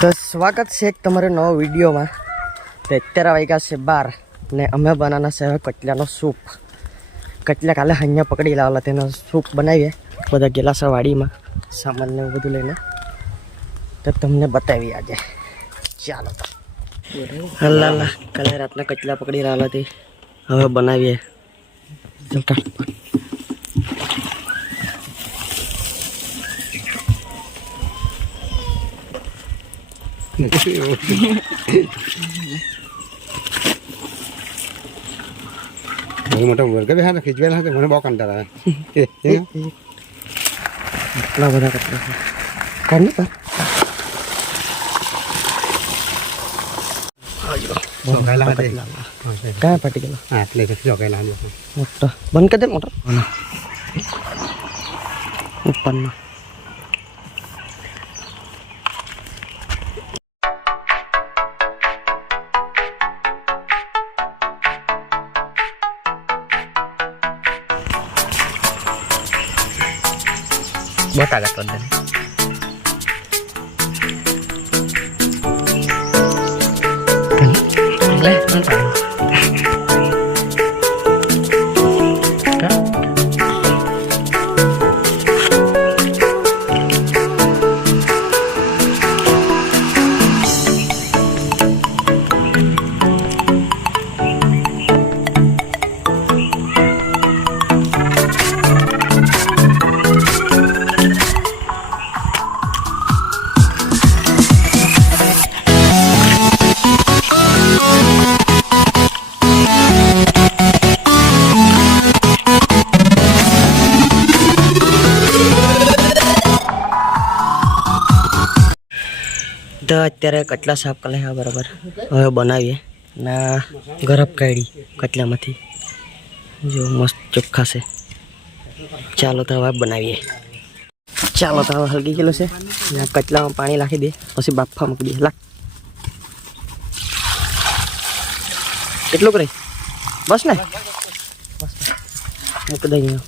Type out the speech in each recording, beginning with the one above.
તો સ્વાગત છે તમારે નવો વિડીયોમાં. તો અત્યારે વાગ્યા છે 12 ને અમે બનાવવાના છે હવે કટલાનો સૂપ. કટલા કાલે અહીંયા પકડી લાવેલા તેનો સૂપ બનાવીએ. બધા ગયેલા છે વાડીમાં સામાન ને બધું લઈને, તો તમને બતાવી આજે. ચાલો તો હલ્લા કાલે રાતના કટલા પકડી લાવેલા તે હવે બનાવીએ. મોટા વર્ગ બે હા ખીચવેલા હતા, મને બહુ કંટાળા આવે. એટલા બધા કટલા છે કાઢની પર ક્યાં પાટી ગયેલો? હા એટલે ચોકેલા મોટો બંધ કરી દે. મોટો ઉપરનો બતા ગયો તને લે નતા તો અત્યારે કટલા સાફ કરે હા બરાબર. હવે બનાવીએ ના ગરમ કાઢી કટલામાંથી, જો મસ્ત ચોખ્ખા છે. ચાલો તો હવે બનાવીએ. ચાલો તો હવે હલકી ગયેલો છે. કટલામાં પાણી નાખી દે, પછી બાફા મૂકી દે. લાખ કેટલું કરે બસ ને મૂકી દઈએ.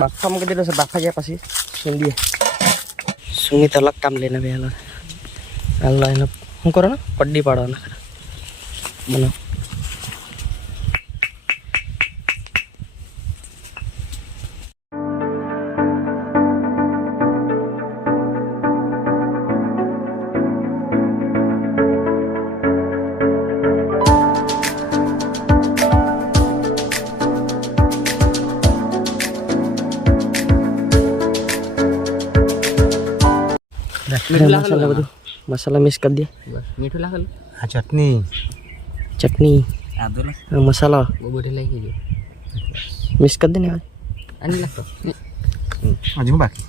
બાફા મૂકી દીધો છે. બાફા જાય પછી સુંદીએ. સુની તો અલગ કામ લઈને બે હાલો એને શું કરો ને કડ્ડી પાડવાના બનાવ. મસાલા બધું મસાલા મિક્સ કરી દે. મીઠું લાગેલું. આ ચટણી મસાલા બધું લઈ ગયું. મિક્સ કરી દે ને. આની લાગતો હજુ બાકી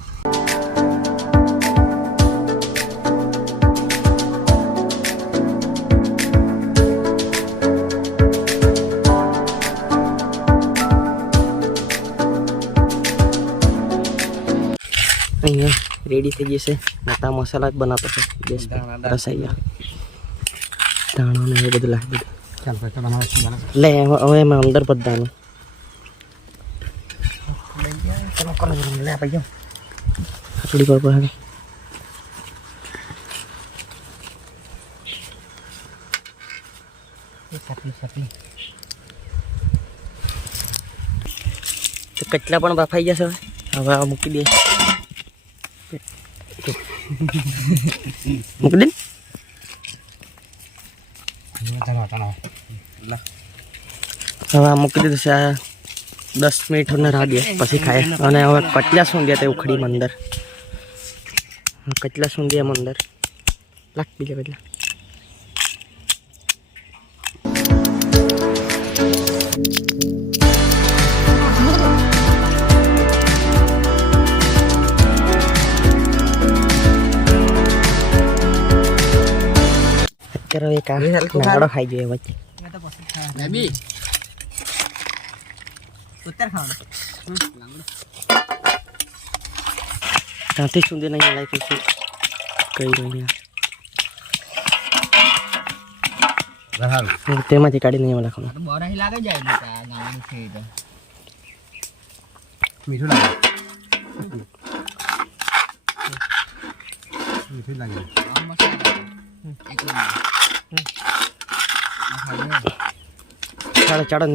અહીંયા રેડી થઈ જશે. મોટા મસાલા જ બનાવતો છે બેસ રસાઈયા દાણા ને એ બધું લાવી દીધું. ચાલ ભાઈ બનાવ લે હવે એમાં અંદર બધાનું લે ભાઈ થોડી વાર પર તો કટલા પણ બાફાઈ જશે. હવે આ મૂકી દે. મૂકી દે. હવે આ મૂકી દીધું છે. આ 10 મિનિટ રાહ દે પછી ખાય. અને હવે કટલા સૂંધ્યા તે ઉખડીમાં અંદર. કટલા સૂંધ્યા અંદર લાખ બીજા કટલા. અત્યારે એક નાગડો ખાઈ જોઈએ વચ્ચે. ત્યાંથી સુધી નહીં લાવી કઈ રહ્યું તેમાંથી કાઢી નહીં નાખવાનું. મીઠું લાગે મીઠું લાગે ચાલો ચાલો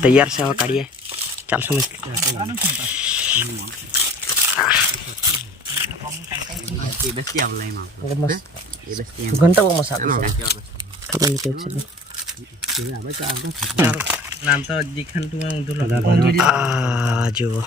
તૈયાર છે હવે કાઢીએ ચાલશો મસ્ત સુગંધ બહુ મસ્ત આવે છે ખબર નહીં કેવું છે નામ તો દીખાન તું આ જુઓ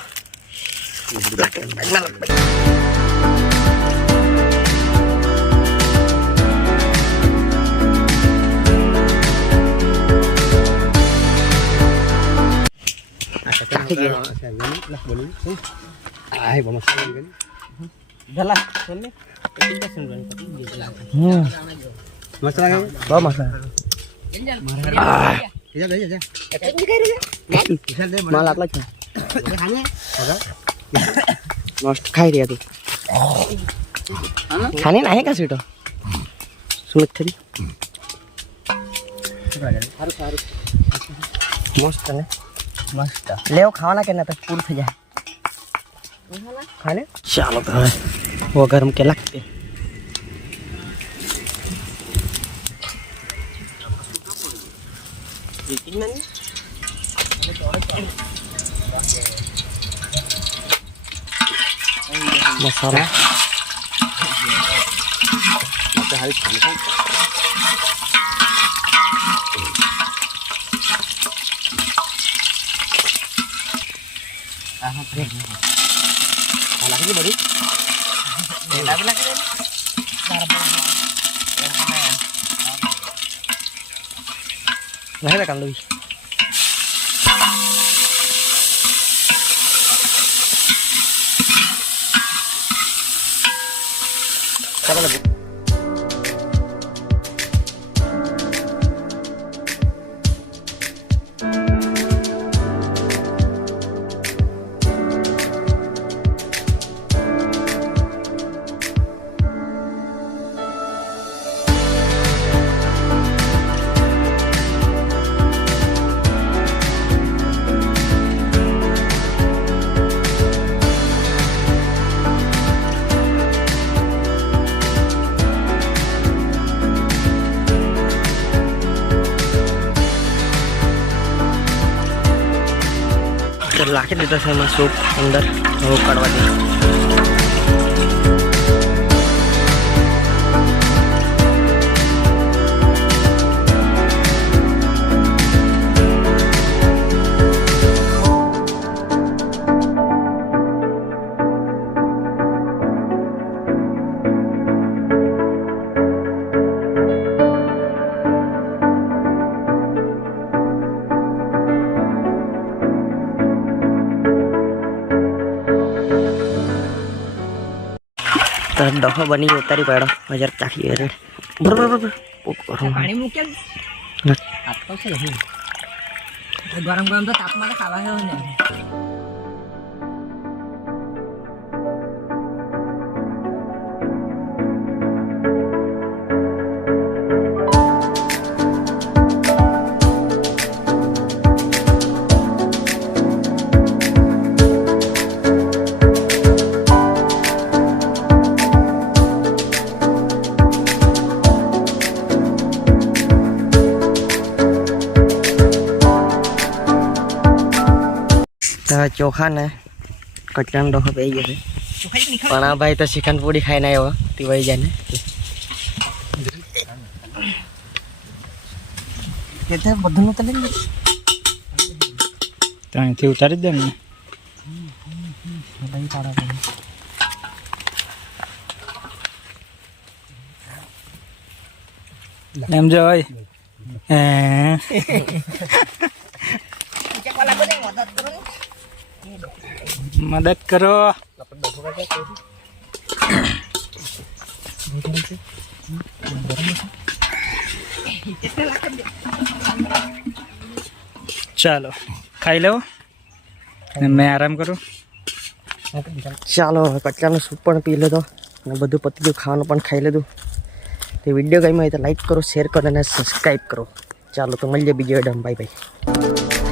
મસાલા બહુ મસ્ત માલ આટલા છે મસ્ત ખાઈ રહ્યા તું ખાને ના કા સીટો સુમિત ખરી મસ્ત ને મસ્ત લેવો ખાવાના કે ના તો પૂરું થઈ જાય ખાને ચાલો તો હવે वो गरम के लगते मसाला lagi baru lahir kan lebih siapa lagi લાખી દીધો છે એમાં સૂપ અંદર હવે કાઢવા દે ડખો બની ઉતારી પડ્યો હજાર ચાખી રેડ બરોબર પાણી મૂકે આપતો છે ગરમ ગરમ તો તાપમાન ખાવા છે ને ચોખા ને કચરાનો ડખો પી ગયો છે પણ આ ભાઈ તો ચિકન પૂરી ખાઈને આવ્યો તે વહી જાય ને બધું તો લઈ ત્યાંથી ઉતારી દે ને એમ જો હોય મદદ કરો ચાલો ખાઈ લો મેં આરામ કરું ચાલો કચરાનો સૂપ પણ પી લીધો અને બધું પતી ગયું ખાવાનું પણ ખાઈ લીધું તે વિડીયો ગમ્યો હોય તો લાઈક કરો શેર કરો અને સબસ્ક્રાઈબ કરો ચાલો તો મળીએ બીજી વિડીયોમાં. Bye bye.